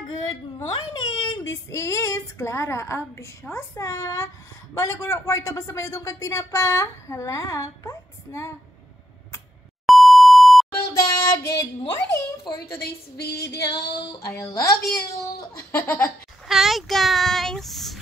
Good morning! This is Clara Ambisyosa. Bala ko na kwarta ba sa mayudong kagtinapa? Hala, pats na. Hilda, good morning for today's video. I love you. Hi guys.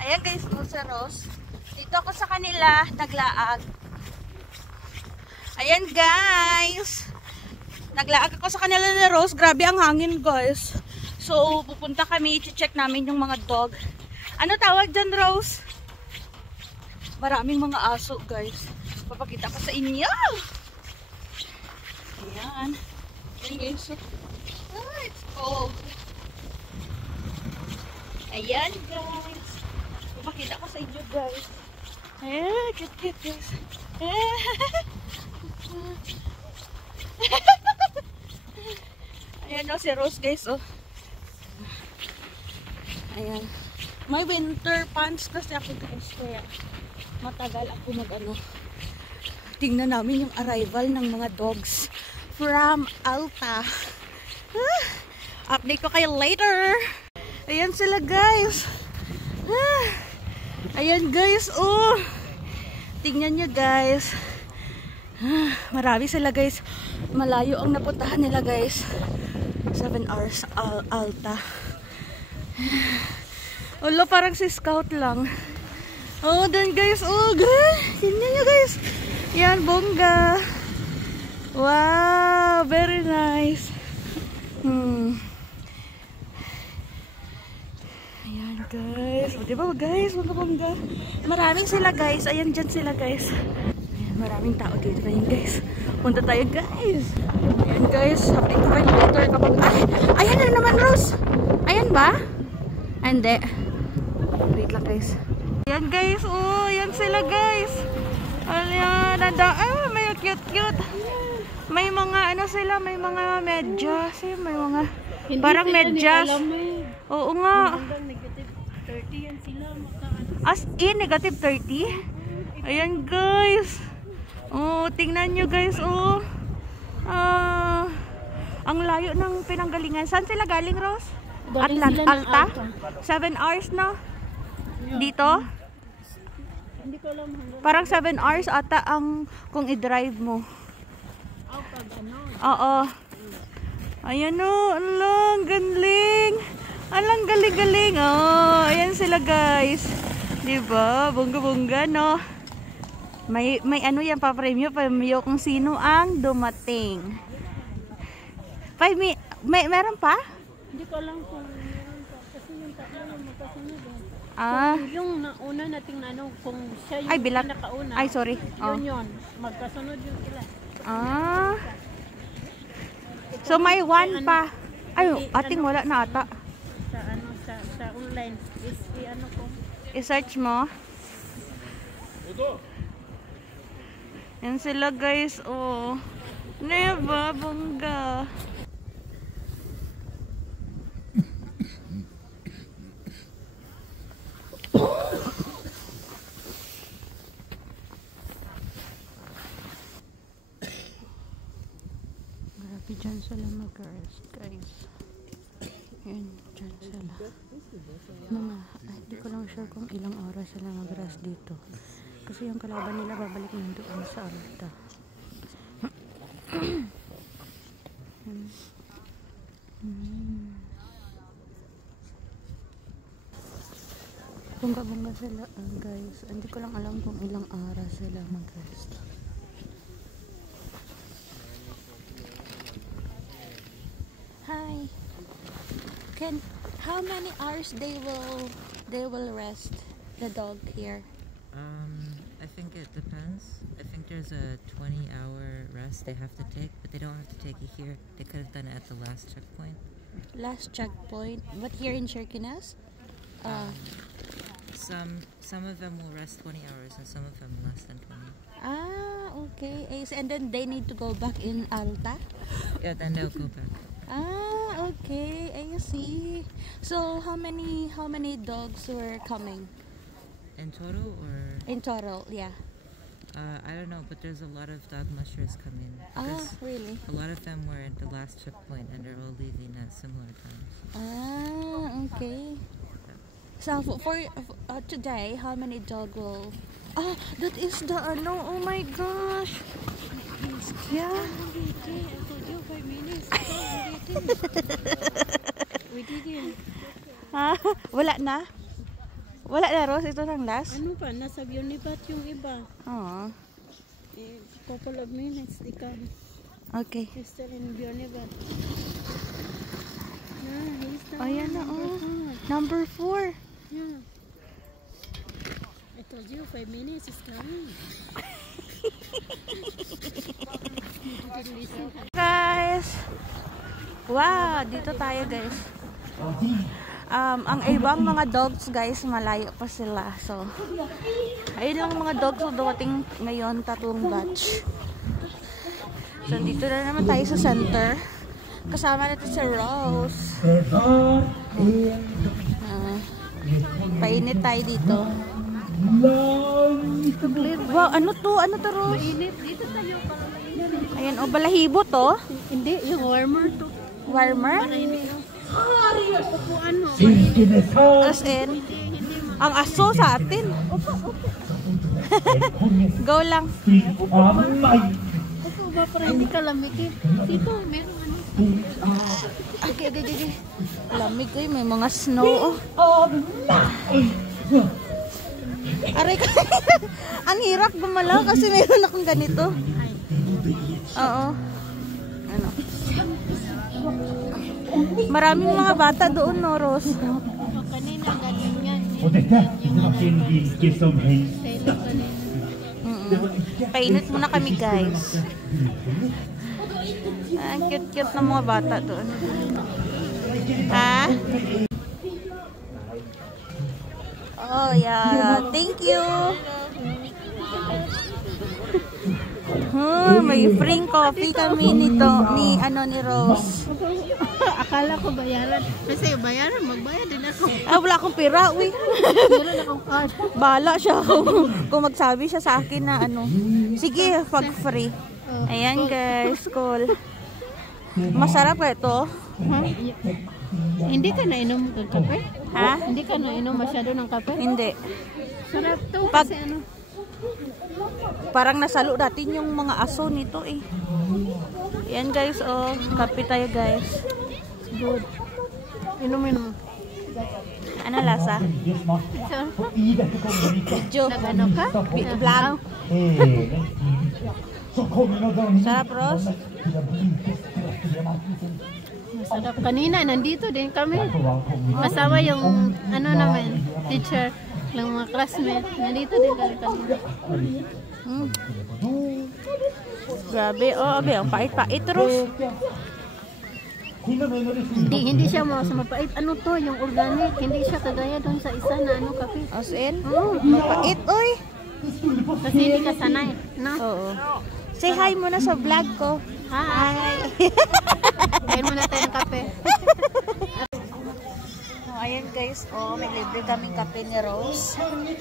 Ayan guys, sa Rose. Dito ako sa kanila, naglaag. Ayan guys. Naglaag ako sa kanila ni Rose. Grabe ang hangin guys. So pupunta kami, i-check namin yung mga dog. Ano tawag dyan, Rose? Maraming mga aso guys. Papakita ko sa inyo. Ayan. Ayan guys. Ah, it's cold. Ayan guys. Papakita ko sa inyo guys. Ayan, cute guys. Ayan o, si Rose guys, oh. Ayan. May winter pants kasi ako guys, kaya matagal ako mag-ano. Tingnan namin yung arrival ng mga dogs from Alta. Update ko kayo later. Ayan sila guys. Ayan guys, oh. Tingnan nyo guys. Marami sila guys. Malayo ang napuntahan nila guys. 7 hours Alta. Olo, parang si Scout lang. Oh, dan guys. Oh, guys. Tingnan nyo guys. Yan, bongga. Wow, very nice. Ayan guys. O, diba guys? Bongga. Maraming sila guys. Ayan, dyan sila guys. Ayan, maraming tao dito na yun guys. Punta tayo guys. Ayan guys. Update ko kayo later kapag... Ay! Ayan na naman Rose. Ayan ba? Hindi. Wait lang guys. Ayan guys. Oh, ayan sila guys. Ayan. May cute. May mga ano sila. May mga medyas. May mga... Hindi parang medyas. Oo nga. Negative 30 yan sila. As in, negative 30? Ayan guys. Oh, tingnan nyo guys. Oh. Ang layo ng pinanggalingan. Saan sila galing, Rose? Alta? 7 hours na? Dito? Hindi ko alam. Parang 7 hours ata ang kung i-drive mo. Oo. Ayan o. Alang, galing. Alang, galing-galing. Oh, ayan sila guys. Diba? Bongga-bongga, no? May ano yan, pa-premyo kung sino ang dumating. 5 minutes. Meron pa? Hindi ko alam kung meron pa. Kasi yung tatlo yung magkasunod. Yung nauna nating ano, kung siya yung pinakauna. Ay, sorry. Yun. Magkasunod yung sila. So may one pa. Ay, ating wala na ata. Sa ano, sa online. Ano ko. I-search mo. Yan sila guys, oh. Diba, bongga. Grabe dyan sila mag-rest guys. Yan, dyan sila. Hindi ko lang sure kung ilang oras sila mag-rest dito. Kasi yung kalaban nila babalik na doon sa Alta. Bongga-bongga sila guys. Hindi ko lang alam kung ilang oras sila mag-rest. Hi. How many hours they will rest the dog here? I think it depends. I think there's a 20-hour rest they have to take, but they don't have to take it here. They could have done it at the last checkpoint. Last checkpoint? But here in Kirkenes? Some of them will rest 20 hours and some of them less than 20. Ah, okay. And then they need to go back in Alta? Yeah, then they'll go back. Ah, okay. I see. So how many dogs were coming? In total, or? In total, yeah. I don't know, but there's a lot of dog mushers coming. Ah, really? A lot of them were at the last checkpoint and they're all leaving at similar times. Ah, okay. So for today, how many dog will? Ah, that is the no. Oh my gosh. Yeah. I told you 5 minutes. We didn't. Ah, wala na? Wala na, Rose? Ito ang last? Ano pa? Nasa Bunibat yung iba. Oo. Couple of minutes, di ka. Okay. He's still in Bunibat. Yeah, he's the Ayan na, oh. Number 4. Yeah. I told you 5 minutes is coming. Guys! Wow! Dito tayo, guys. Ang ibang mga dogs, guys, malayo pa sila. So, ayun lang mga dogs na dumating ngayon, 3 batch. So, dito na naman tayo sa center. Kasama natin si Rose. Painit tayo dito. Wow, ano to? Ano to, Rose? Mainit. Dito tayo. Ayan, o, balahibo to? Hindi, yung warmer to. Warmer? Upuan mo. As in, ang aso sa atin. Go lang. Upo ba para hindi ka lamigin? Dito, meron ano. Okay. Lamig ko, may mga snow. Aray ka. Ang hirap gumalaw kasi meron akong ganito. Oo. Ano? Maraming mga bata doon, no, Rose? Kanina, galing yan. Painit muna kami, guys. Ang cute-cute ng mga bata doon. Ha? Oh, yeah. Thank you. May free coffee kami nito ni Rose. Akala ko bayaran. Kasi bayaran, magbayad din ako. Ah, wala akong pera, uy. Meron akong card. Bahala siya kung magsabi siya sa akin na ano. Sige, pag free. Ayan, guys, cool. Masarap ka ito. Hindi ka nainom ng kape? Ha? Hindi ka nainom masyado ng kape? Hindi. Sarap to Pag- kasi ano. Parang nasalo natin yung mga aso nito eh. Ayan, guys, oh. Kape tayo, guys. Good. Inom. Ano lasa? Medyo. Nag-ano ka? Vlog. Sarap, Rose? Masarap. Kanina, nandito din kami. Kasama yung, ano naman, teacher, ng mga classmates. Nandito din kami kanina. Grabe. Oh, abe, ang pait-pait, Rose. Hindi siya mapait. Ano to, yung organic. Hindi siya kagaya doon sa isa na ano, kape. As in? Mapait, oy. Kasi hindi ka sanay. No? Oo. Say hi muna sa vlog ko. Hi! Kain muna tayo ng kape. Ayan, guys, oh, may libre kaming kape ni Rose.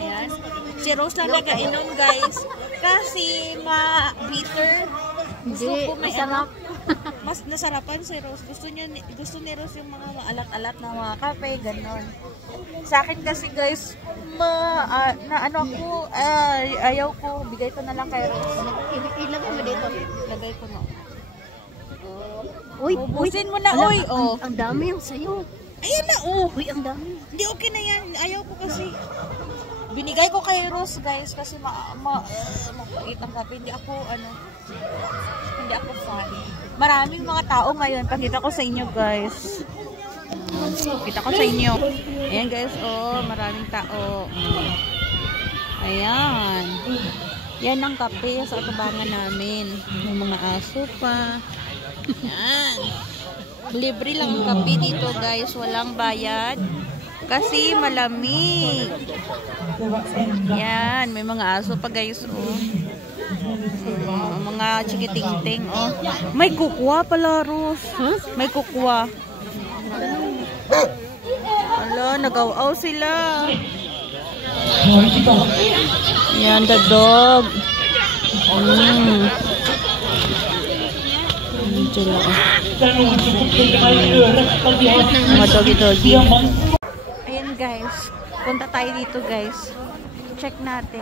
Ayan. Si Rose lang nagainom, guys. Kasi ma-bitter. Gusto ko may masarap. Mas nasarapan si Rose. Gusto ni Rose yung mga maalat-alat na mga kape, ganon. Sa akin kasi, guys, ayaw ko, bigay ko na lang kay Rose. Ilagay mo dito. Lagay ko na. Uy, Ubusin mo na, uy. Oh. Ang dami yung sayo. Ayan na, oh. Uy, ang dami. Hindi, okay na yan. Ayaw ko kasi. Binigay ko kay Rose, guys, kasi mapait ang kape. Hindi ako fan. Maraming mga tao ngayon. Pakita ko sa inyo, guys. Pakita ko sa inyo. Ayan, guys, oh, maraming tao. Ayan. Yan ang kape sa atabangan namin. May mga aso pa. Ayan. Libre lang ang kape dito, guys. Walang bayad. Kasi malamig. Yan. May mga aso pa, guys. Oh. Mga chikiting-ting. Oh. May kukwa pala, Rose. Huh? May kukwa. Ala, nagaw-aw sila. Yan, the dog. Sila, mga doggy-doggy. Ayan guys, punta tayo dito guys. Check natin.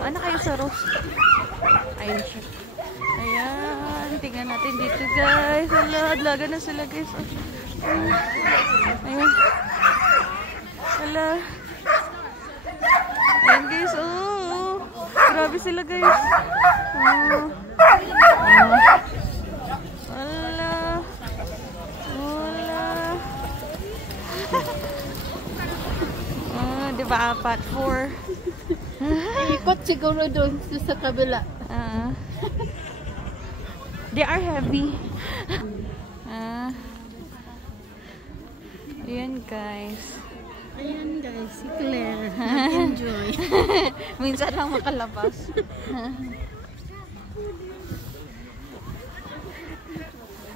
Ano kayo sa Rose? Ayan siya. Ayan, tingnan natin dito guys. Hala, adlaga na sila guys. Ayan. Hala. Ayan guys, oh. Grabe sila guys. Oh. Hala. Hala. Diba apat? 4. Ikot siguro doon sa kabila. They are heavy. Ayan guys. Ayan guys, si Claire. Enjoy. Minsan lang makalabas.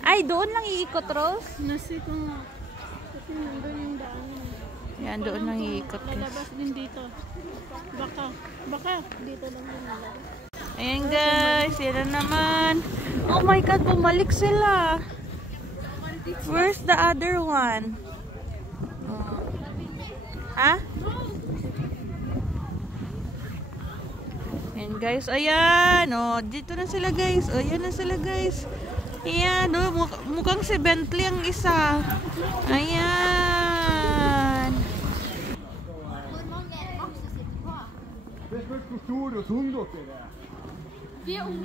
Ay, doon lang iikot, Rose? Nasi ko nga. Kasi nandun yung daan. Yan, doon lang iikot. Lalabas din dito. Baka dito lang din lalabas. Ayan guys, yan na naman. Oh my God, bumalik sila. Where's the other one? Oh. Ha? Ayan guys, ayan. Oh, dito na sila guys. Oh, ayan na sila guys. Ayan, oh, mukhang si Bentley ang isa. Ayan.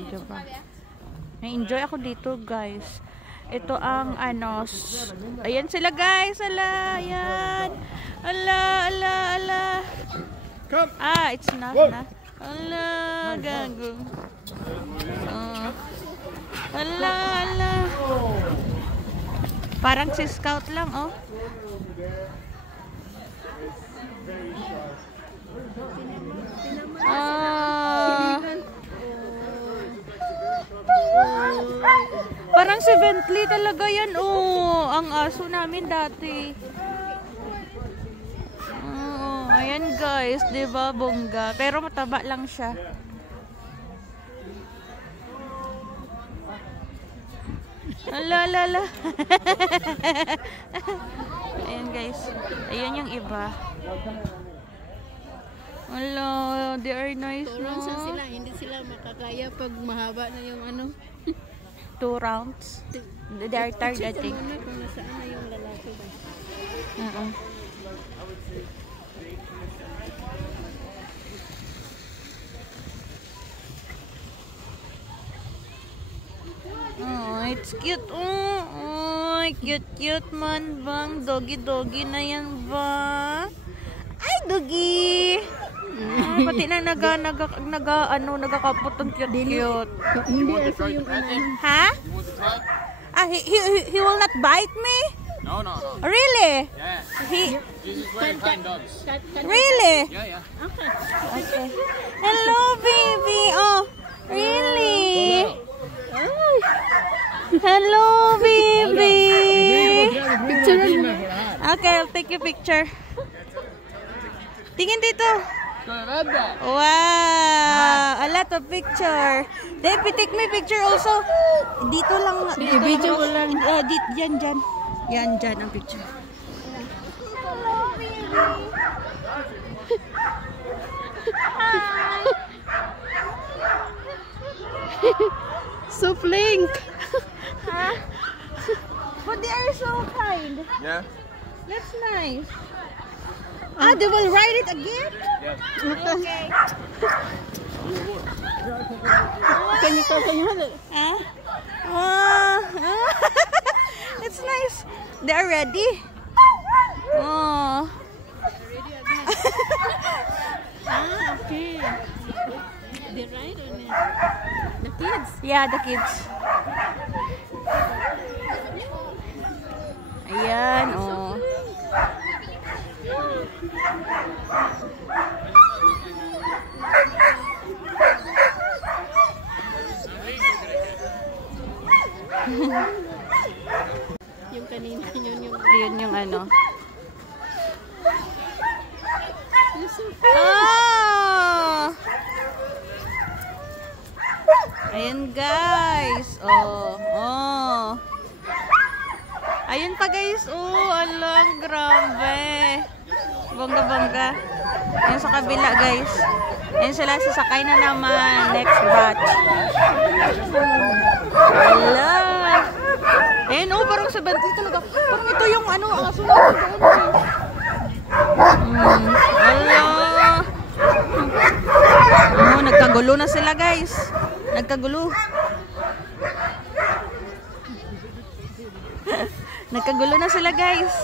Diba? Na-enjoy ako dito guys. Ito ang ano, ayan sila guys. Ala, ayan. Ala, ala, ala. Ah, it's enough na. Ala, gago. Oh. Ala, ala. Parang si Scout lang, oh. Parang si Bentley talaga yan, oh. Ang aso namin dati. Oh, ayan guys, 'di ba, bongga. Pero mataba lang siya. Ala, ala, ala. Ayan guys. Ayan yung iba. Ala, they are nice. Turun sa sila, hindi sila makakaya pag mahaba na yung ano. 2 rounds. They are tired, I think. Muna kung nasaan na yung lalaki ba. Oh, it's cute. Oh, cute man bang. Doggy na yan ba? Ay, doggy! Pati na nagakapot ang cute. Hindi aso yung ano. Ha? Ah, he will not bite me? No. Really? Yeah. He This is where you find dogs. really? Yeah. Okay. Hello, baby. Oh, really? Hello, baby. Okay, I'll take your picture. Tingin dito. Wow, a lot of picture. Debbie, take me picture also. Dito lang. Video ko lang. Yan dyan ang picture. So flink. But they are so kind. Yeah. That's nice. Ah, they will ride it again? Yeah. Okay. Can you handle? Huh? It's nice. They are ready. Oh. Okay. They ride on it. The kids. Yeah, the kids. Ayan, oh. Yung kanina yun yung... Ayun yung ano. You're so Oh! Ayan guys. Oh, oh. Ayun pa guys. Oh, alang grabe. Bongga-bongga. Ayan sa kabila guys. Ayan sila, sasakay na naman. Next batch. Ala. Ayan oh, parang sa bantis talaga. Parang ito yung ano, aso na guys. Ala. Oh, nagkagulo na sila guys. Nagkagulo. Nagkagulo na sila guys.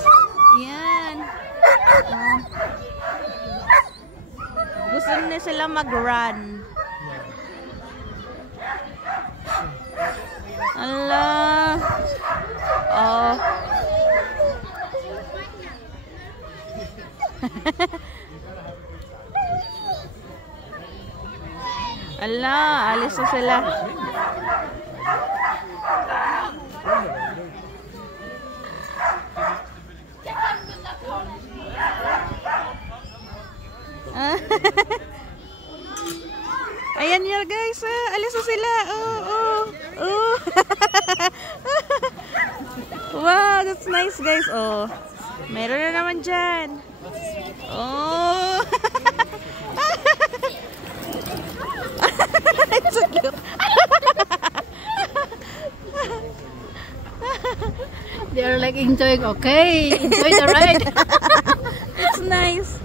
Yan. Oh. Gusto na sila mag-run. Allah. Oh. Allah, alis na sila. Ayan yan guys, alis na sila. Oh. Wow, that's nice guys. Oh, meron na naman dyan. Oh. It's so cute. They are like enjoying. Okay, enjoy the ride. It's nice.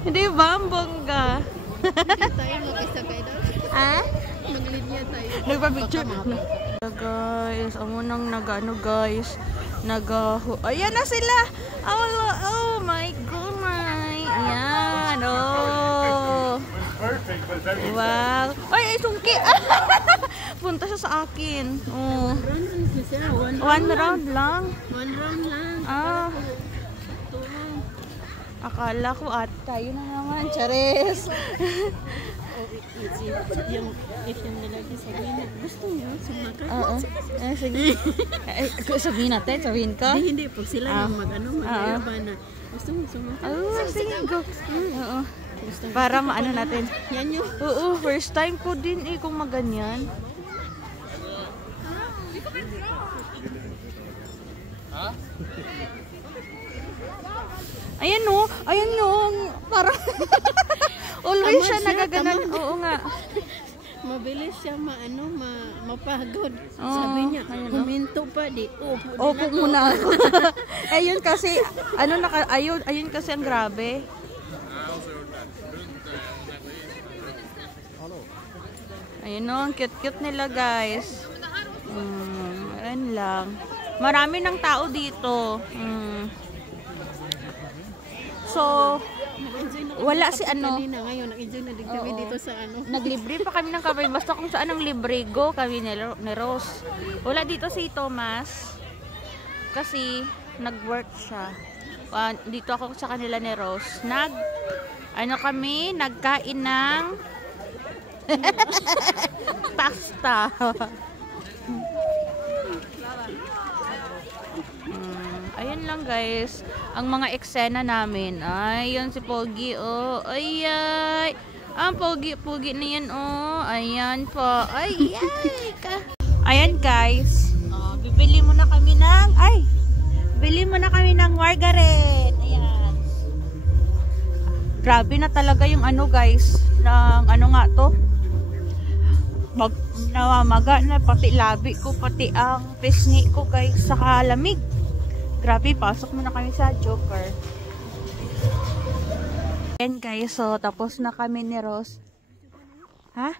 Hindi ba ang bongga? Tayo mag-isabay daw. Ah? Mag-linya tayo. Nagpa-picture. Guys, amo nang nag-ano guys. Ayan na sila. Oh my god. Ayan. Oh. Wow. Ay, sungki. Punta siya sa akin. Oh. One round lang. One round lang. Ah. Akala ko at tayo na naman. Charis. If yung nilagay sabihin na gusto nyo, sumakay. Oo. Sige. Sabihin natin, sabihin ko. Hindi, pag sila yung mag-ayaban na gusto mo sumakay. Sige, go. Oo. Para maano natin. Yan yun. Oo, first time ko din kung maganyan. Ayan no, parang always siya nagaganan. Oo nga. Mabilis siya mapagod. Oh, sabi niya, huminto pa di. Opo muna ako. Ayun kasi, ayun kasi ang grabe. Ayun no, ang cute-cute nila guys. Ayun lang. Marami ng tao dito. So, wala si ano. Ngayon, nag-enjoy na din kami dito sa ano. Naglibre pa kami ng kape. Basta kung saan ang libre, go kami ni Rose. Wala dito si Thomas. Kasi, nag-work siya. Dito ako sa kanila ni Rose. Nagkain ng pasta. Ayun lang guys, ang mga eksena namin. Ayun si Pogi, oh. Ayay. Ang Pogi na yan, oh. Ayan po. Ayay. Ayan guys. Bili muna kami ng margarine. Ayan. Grabe na talaga yung ano guys. Ng ano nga to. Namamaga na pati labi ko, pati ang pisngi ko guys sa kalamig. Grabe, pasok muna kami sa Joker. Ayan guys, so tapos na kami ni Rose. Ha?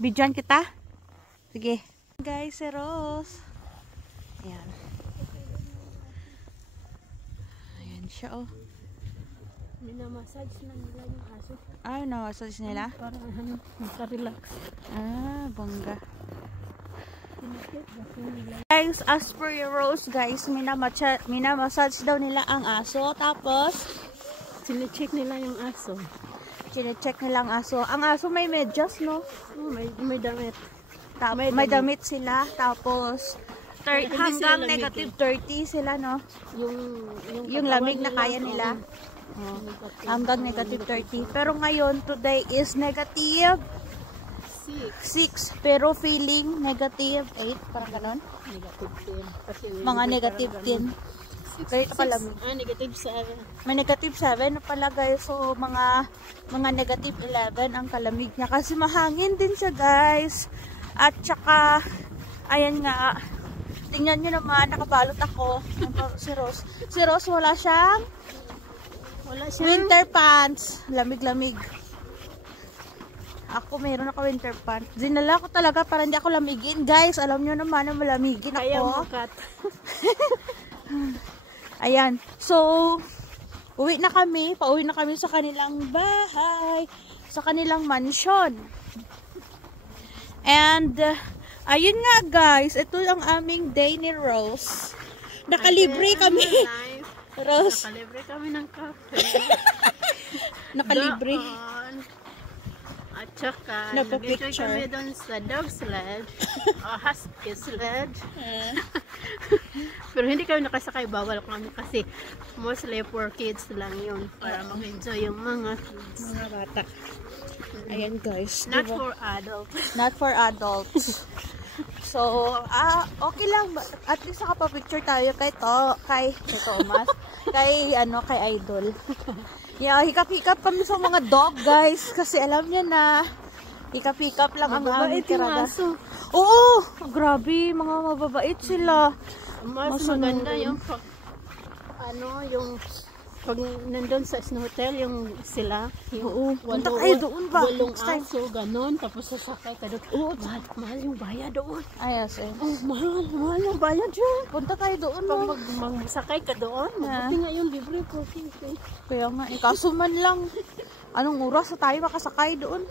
Bidyan kita? Sige. Guys, si Rose. Ayan. Ayan siya, oh. Minamassage na nila yung aso. Namassage nila? Para maka-relax. Bongga. Guys, as per your Rose, guys, minamassage daw nila ang aso. Tapos, sine-check nila yung aso. Sine-check nila ang aso. Ang aso may medyas, no? May damit. May damit sila. Tapos, hanggang negative 30 sila, no? Yung lamig na kaya nila. Hanggang negative 30. Pero ngayon, today is negative 6. Pero feeling negative 8. Parang ganon. Negative 10. Kasi Mga negative 10. Ganito kalamig. Negative 7. May negative 7 na pala guys. So, mga negative 11 ang kalamig niya. Kasi mahangin din siya guys. At saka, ayan nga. Tingnan nyo naman, nakabalot ako. Si Rose. Si Rose wala siyang winter pants. Lamig-lamig. Ako meron ako winter pants. Dinala ko talaga para hindi ako lamigin. Guys, alam nyo naman na malamigin ako. Kaya mo cut. Ayan. So, uwi na kami. Pauwi na kami sa kanilang bahay. Sa kanilang mansion. And, ayun nga guys. Ito ang aming day ni Rose. Nakalibre kami. Rose. Nakalibre kami ng kape. Nakalibre. At saka, Nagpa-picture. nag-enjoy kami doon sa dog sled. O husky sled. Pero hindi kami nakasakay. Bawal kami kasi mostly for kids lang yun. Para mag-enjoy yung mga kids. Mga bata. Ayan guys. Not diba? for adults. Not for adults. So, okay lang. At least nakapapicture tayo kay Thomas. kay Idol. Yeah, hikap-hikap kami sa mga dog guys. Kasi alam niya na hikap-hikap lang ang aming kirada. Oo! Grabe, mga mababait sila. Mas maganda yung pag nandun sa snow hotel, yung sila, Oo. Punta kayo doon ba? walong Next time. aso, ganon, tapos sasakay ka doon. Oo, mahal yung bayad doon. Ayos eh. Oh, mahal yung bayad dyan. Punta tayo doon. Pag No? magsakay ka doon, mabuti nga yung libre po. Kaya nga, kaso man lang, anong oras na tayo makasakay doon?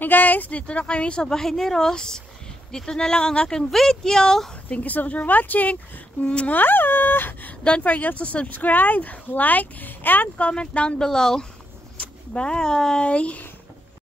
And guys, dito na kami sa bahay ni Rose. Dito na lang ang aking video. Thank you so much for watching. Mwah! Don't forget to subscribe, like, and comment down below. Bye!